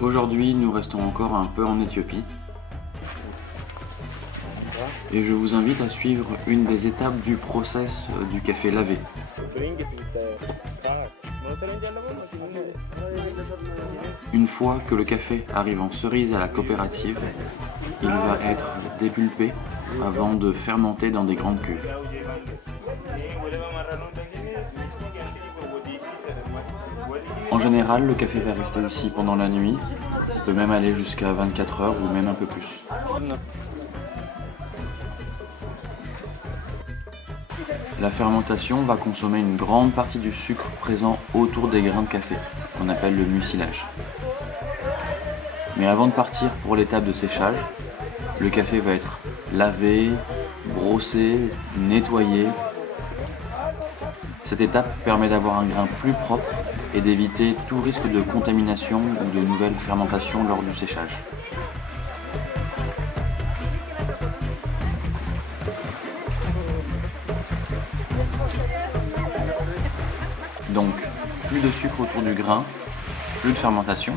Aujourd'hui, nous restons encore un peu en Éthiopie et je vous invite à suivre une des étapes du process du café lavé. Une fois que le café arrive en cerise à la coopérative, il va être dépulpé avant de fermenter dans des grandes cuves. En général, le café va rester ici pendant la nuit, ça peut même aller jusqu'à 24 heures ou même un peu plus. La fermentation va consommer une grande partie du sucre présent autour des grains de café, qu'on appelle le mucilage. Mais avant de partir pour l'étape de séchage, le café va être lavé, brossé, nettoyé. Cette étape permet d'avoir un grain plus propre et d'éviter tout risque de contamination ou de nouvelles fermentations lors du séchage. Donc, plus de sucre autour du grain, plus de fermentation.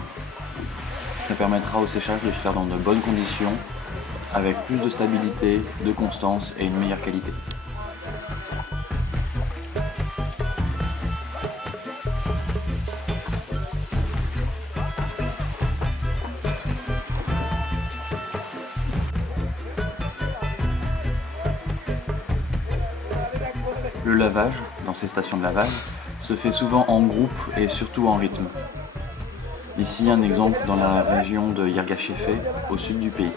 Ça permettra au séchage de se faire dans de bonnes conditions, avec plus de stabilité, de constance et une meilleure qualité. Le lavage, dans ces stations de lavage, se fait souvent en groupe et surtout en rythme. Ici, un exemple dans la région de Yirgacheffe, au sud du pays.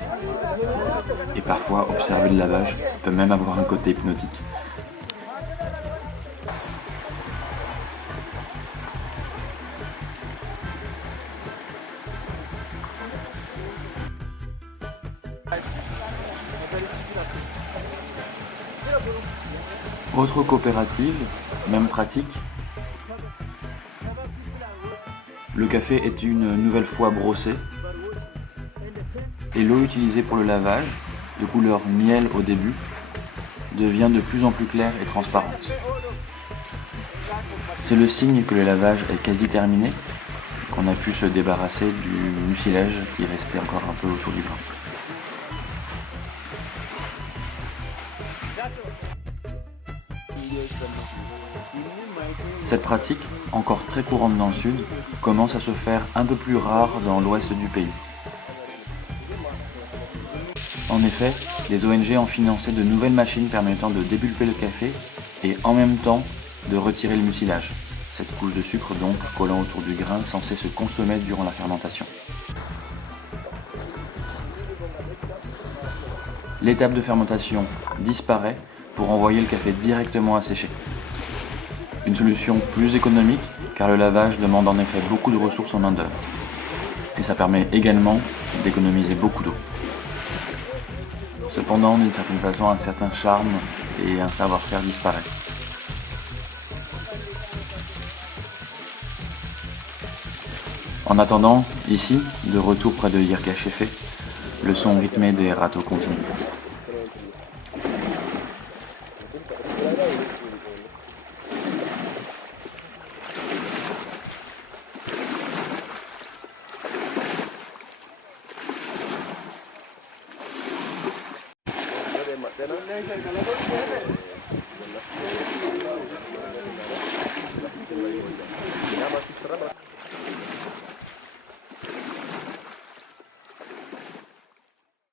Et parfois, observer le lavage peut même avoir un côté hypnotique. Autre coopérative, même pratique. Le café est une nouvelle fois brossé et l'eau utilisée pour le lavage, de couleur miel au début, devient de plus en plus claire et transparente. C'est le signe que le lavage est quasi terminé, qu'on a pu se débarrasser du mucilage qui restait encore un peu autour du grain. Cette pratique, encore très courante dans le sud, commence à se faire un peu plus rare dans l'ouest du pays. En effet, les ONG ont financé de nouvelles machines permettant de dépulper le café et en même temps de retirer le mucilage, cette couche de sucre donc collant autour du grain censée se consommer durant la fermentation. L'étape de fermentation disparaît pour envoyer le café directement à sécher. Une solution plus économique car le lavage demande en effet beaucoup de ressources en main-d'œuvre. Et ça permet également d'économiser beaucoup d'eau. Cependant, d'une certaine façon, un certain charme et un savoir-faire disparaissent. En attendant, ici, de retour près de Yirgacheffe, le son rythmé des râteaux continue.